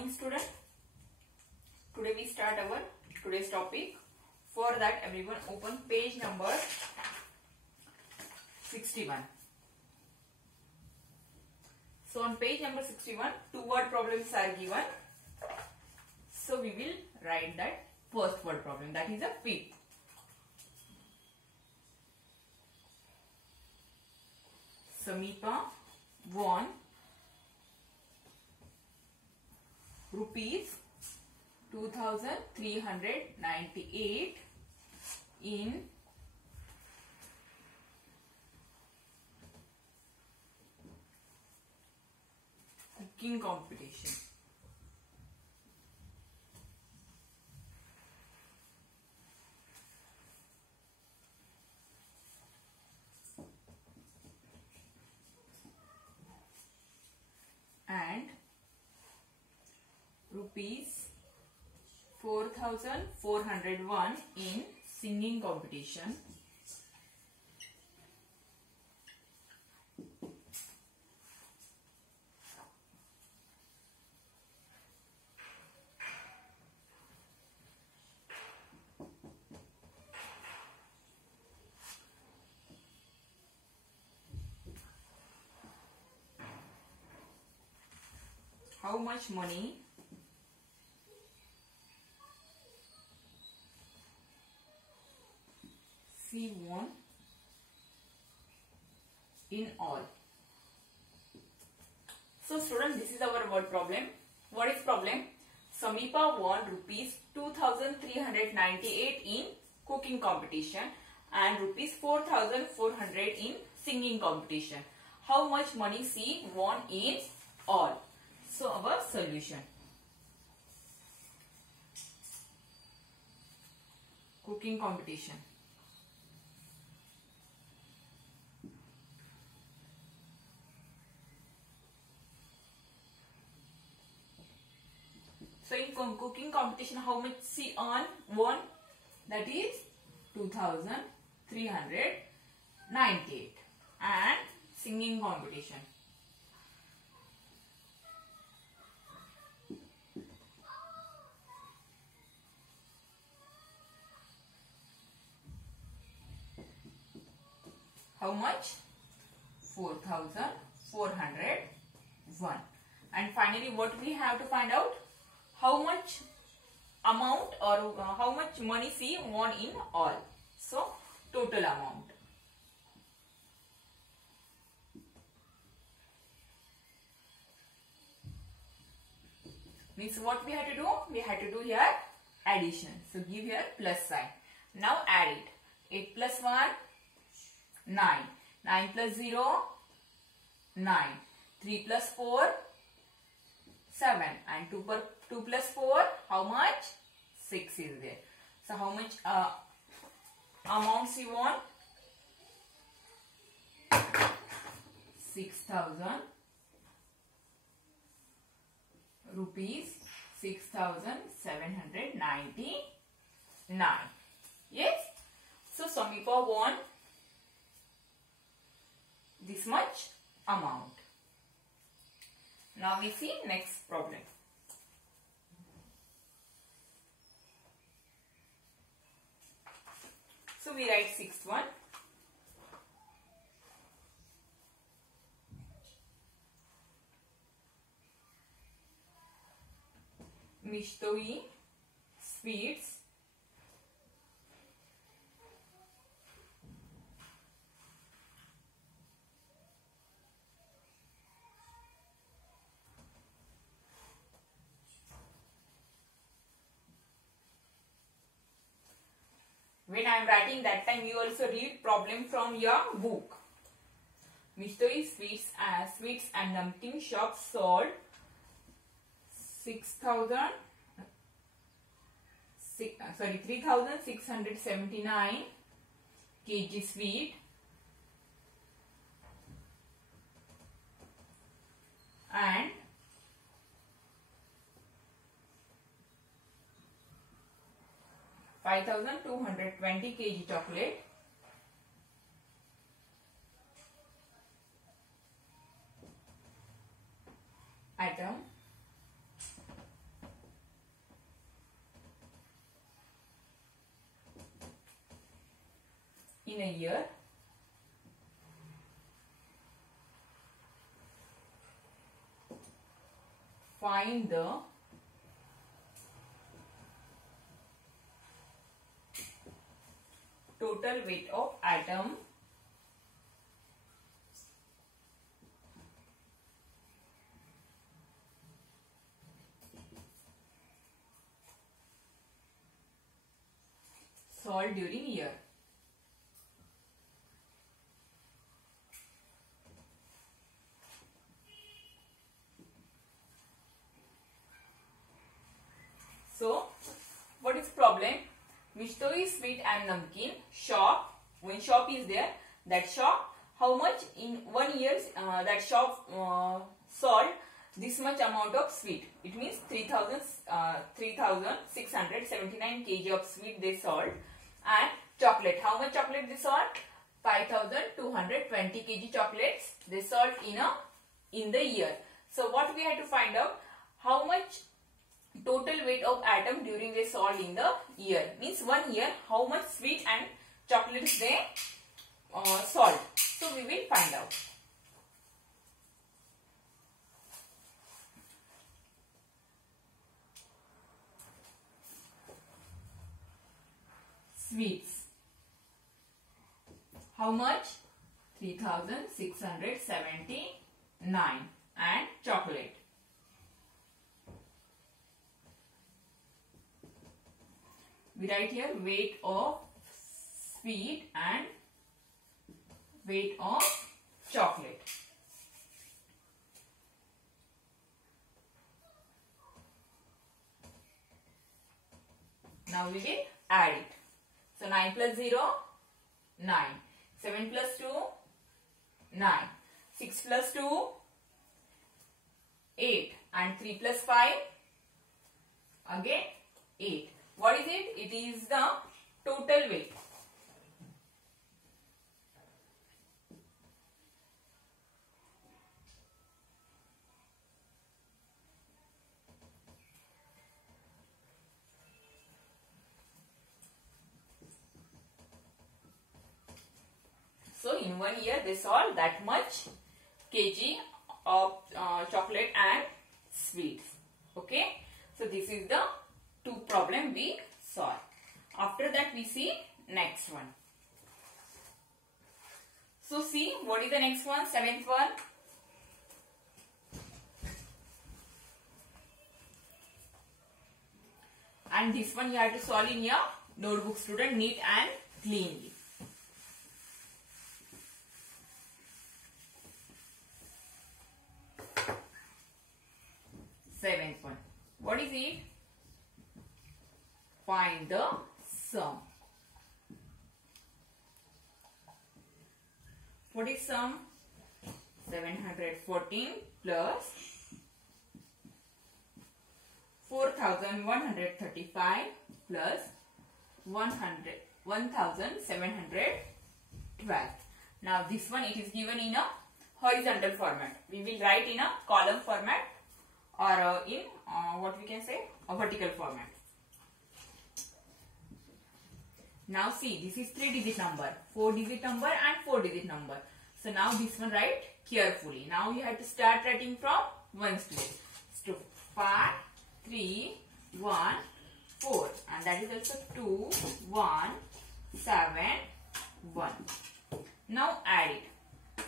morning, student. Today we start our today's topic. For that, everyone open page number 61. So on page number 61, two word problems are given. So we will write that first word problem, that is a fifth. Samipa won rupees 2,398 in cooking competition. And rupees 4,401 in singing competition. How much money she won in all? So student, this is our word problem. What is problem? Samipa won rupees 2,398 in cooking competition and rupees 4,400 in singing competition. How much money she won in all? So our solution. Cooking competition. So in cooking competition, how much she won? That is 2,398. And singing competition. How much? 4,401. And finally, what we have to find out? How much amount or how much money she won in all. So, total amount. Means what we have to do? We have to do here addition. So, give here plus sign. Now, add it. 8 plus 1. 9. 9 plus 0, 9. 3 plus 4, 7. And 2 plus 4, how much? 6 is there. So, how much amount she won? 6,000 rupees, 6,799. Yes. So, Samipa won this much amount. Now we see next problem. So we write sixth one. Mishtoi sweets when I am writing that time, you also read problem from your book. Mishtoi sweets and namkeen shop sold 3,679 kg sweet and 5,220 kg chocolate item in a year. Find the total weight of atom salt during year. So, what is problem? Mishto is sweet and namkeen. Shop, when shop is there, that shop, how much in 1 year that shop sold this much amount of sweet. It means 3,679 kg of sweet they sold. And chocolate, how much chocolate they sold? 5,220 kg chocolates they sold in the year. So what we had to find out, how much total weight of atom during they sold in the year, means 1 year how much sweet and chocolates they sold. So we will find out. Sweets, how much? 3,679. And chocolate, we write here weight of sweet and weight of chocolate. Now we will add it. So 9 plus 0, 9. 7 plus 2, 9. 6 plus 2, 8. And 3 plus 5, again 8. What is it? It is the total weight. So in 1 year they sold that much kg of chocolate and sweets. Okay. So this is the 2 problem we solve. After that we see next one. So see what is the next one, 7th one. And this one you have to solve in your notebook, student, neat and cleanly. Seventh one. What is it? Find the sum. What is sum? 714 plus 4,135 plus 1,712. Now this one it is given in a horizontal format. We will write in a column format or in what we can say, a vertical format. Now see, this is 3-digit number, 4-digit number and 4-digit number. So now this one write carefully. Now you have to start writing from 1's place. So 5, 3, 1, 4, and that is also 2, 1, 7, 1. Now add it.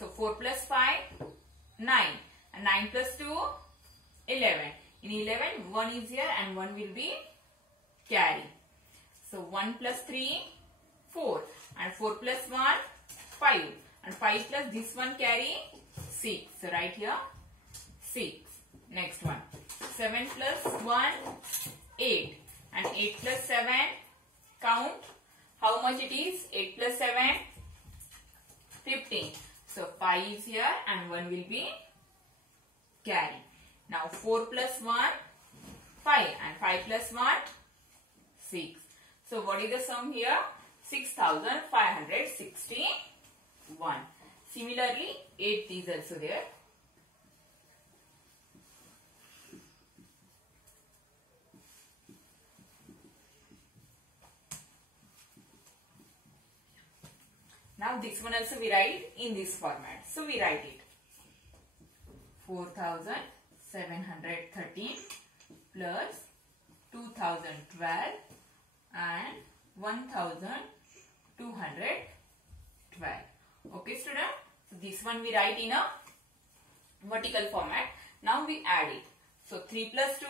So 4 plus 5, 9, and 9 plus 2, 11. In 11, 1 is here and 1 will be carry. So 1 plus 3, 4, and 4 plus 1, 5, and 5 plus this one carry, 6. So write here 6. Next one, 7 plus 1, 8, and 8 plus 7, count how much it is. 8 plus 7, 15. So 5 is here and 1 will be carry. Now 4 plus 1, 5, and 5 plus 1, 6. So what is the sum here? 6,561. Similarly, 8 is also there. Now this one also we write in this format. So we write it 4713 plus 2012 and 1212. Okay student. So this one we write in a vertical format. Now we add it. So 3 plus 2,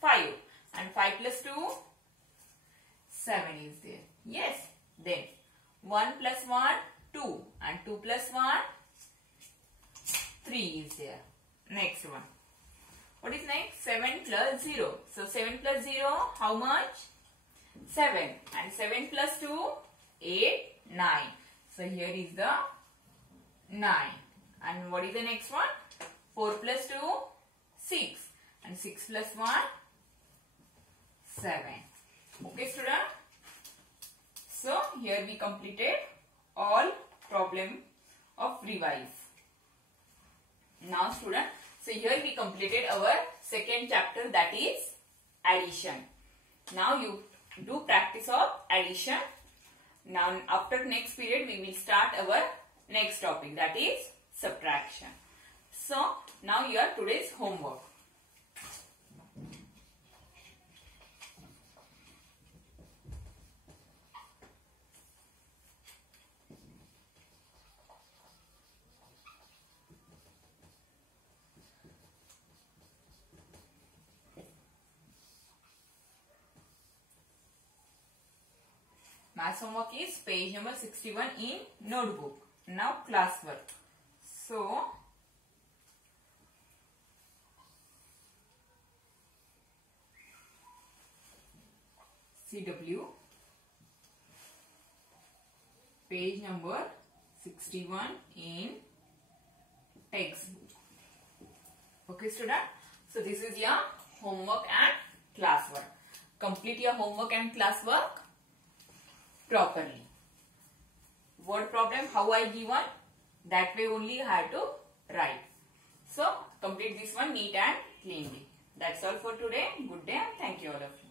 5 and 5 plus 2, 7 is there. Yes. Then 1 plus 1, 2 and 2 plus 1, 3 is there. Next one. What is next? 7 plus 0. So 7 plus 0, how much? 7. And 7 plus 2, 8, 9. So here is the 9. And what is the next one? 4 plus 2, 6. And 6 plus 1, 7. Okay student? So here we completed all problem of revise. Now student, so here we completed our second chapter, that is addition. Now you do practice of addition. Now after next period we will start our next topic, that is subtraction. So now your today's homework. Maths homework is page number 61 in notebook. Now classwork. So CW page number 61 in textbook. Okay student. So this is your homework and classwork. Complete your homework and classwork properly. Word problem, how I given, that way only I have to write. So complete this one neat and cleanly. That's all for today. Good day and thank you all of you.